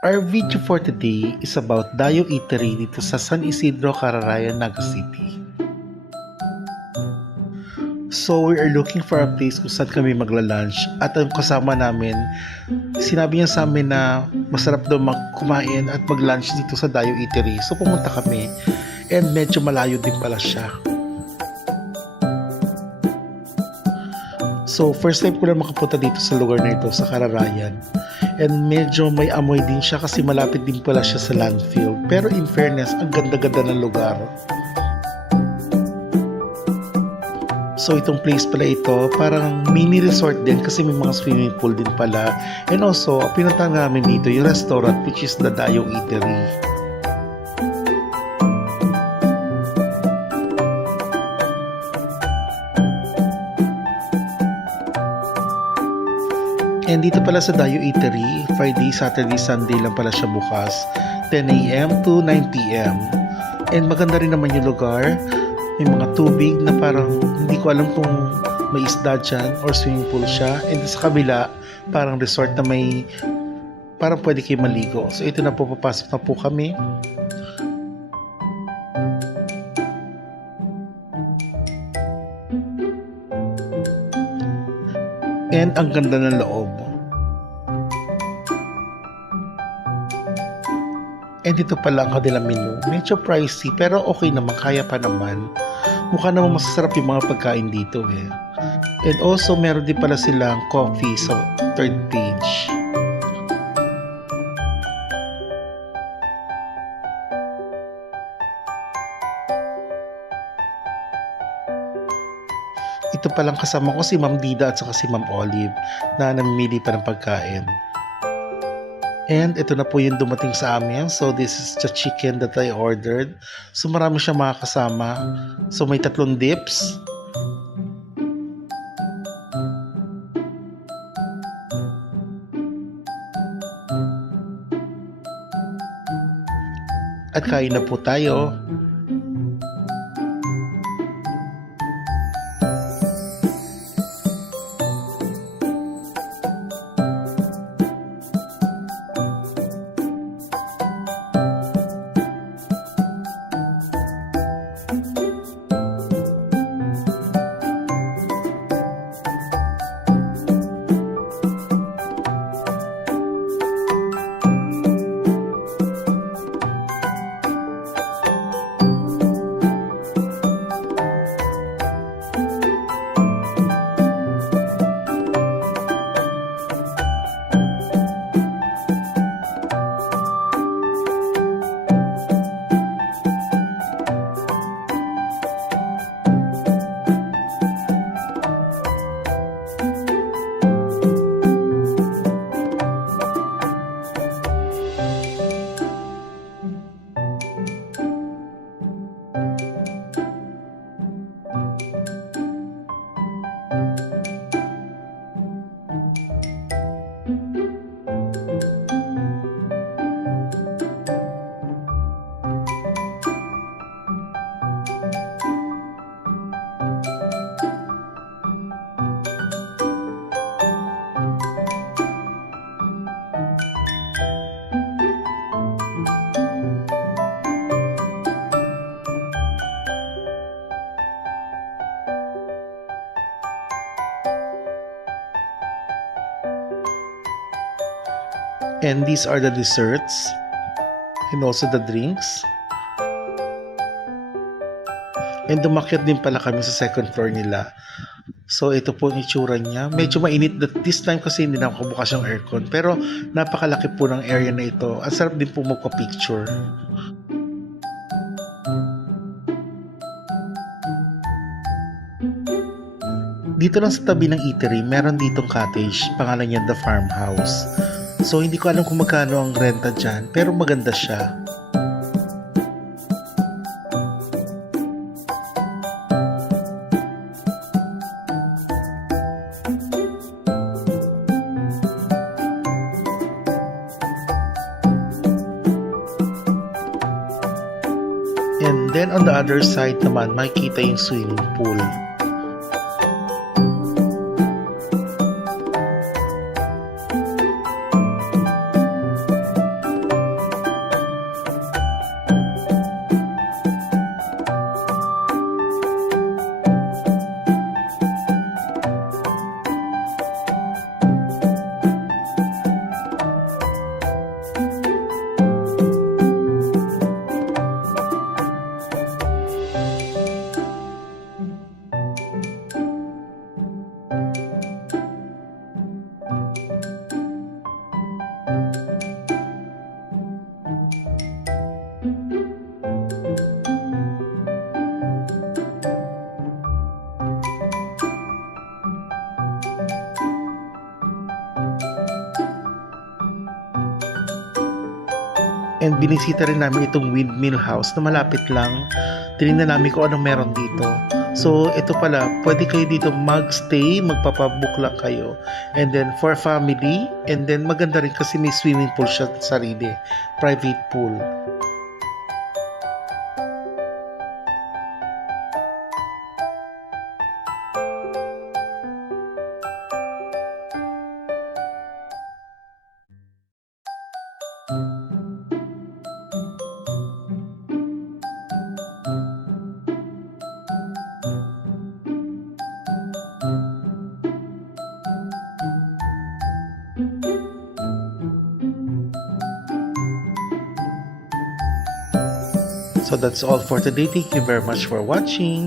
Our video for today is about Dayo Eatery dito sa San Isidro, Cararayan, Naga City. So we are looking for a place kung saan kami magla-lunch at ang kasama namin, sinabi niya sa amin na masarap daw kumain at mag-lunch dito sa Dayo Eatery. So pumunta kami and medyo malayo din pala siya. So first time ko na makapunta dito sa lugar na ito sa Cararayan. And medyo may amoy din siya kasi malapit din pala siya sa landfill. Pero in fairness, ang ganda-ganda ng lugar. So itong place pala ito, parang mini resort din kasi may mga swimming pool din pala. And also, pinuntahan namin dito yung restaurant which is the Dayo Eatery. And dito pala sa Dayo Eatery, Friday, Saturday, Sunday lang pala siya bukas, 10 a.m. to 9 p.m. And maganda rin naman yung lugar. May mga tubig na parang hindi ko alam kung may isda dyan or swimming pool siya. And sa kabila, parang resort na may parang pwede kayo maligo. So ito na po, papasok na po kami. And ang ganda ng loob. And dito pala ang kanilang menu. Medyo pricey pero okay naman, kaya pa naman. Mukha naman masasarap yung mga pagkain dito eh. And also meron din pala silang coffee sa third page. Ito palang kasama ko si Ma'am Dida at saka si Ma'am Olive na namimili pa ng pagkain. And ito na po yung dumating sa amin. So this is the chicken that I ordered. So marami siyang mga kasama. So may 3 dips. At kain na po tayo. And these are the desserts and also the drinks. And dumakyat din pala kami sa second floor nila. So ito po ang itsura niya. Medyo mainit this time kasi hindi na ako bukas yung aircon. Pero napakalaki po ng area na ito. Ang sarap din po magpa-picture. Dito lang sa tabi ng eatery, meron ditong cottage. Pangalan niya The Farmhouse. So hindi ko alam kung magkano ang renta dyan, pero maganda siya. And then on the other side naman, makikita yung swimming pool. And binisita rin namin itong windmill house na malapit lang. Tinignan namin kung anong meron dito. So, ito pala, pwede kayo dito magstay, magpapabook lang kayo. And then, for family, and then maganda rin kasi may swimming pool siya sarili. Private pool. So that's all for today. Thank you very much for watching.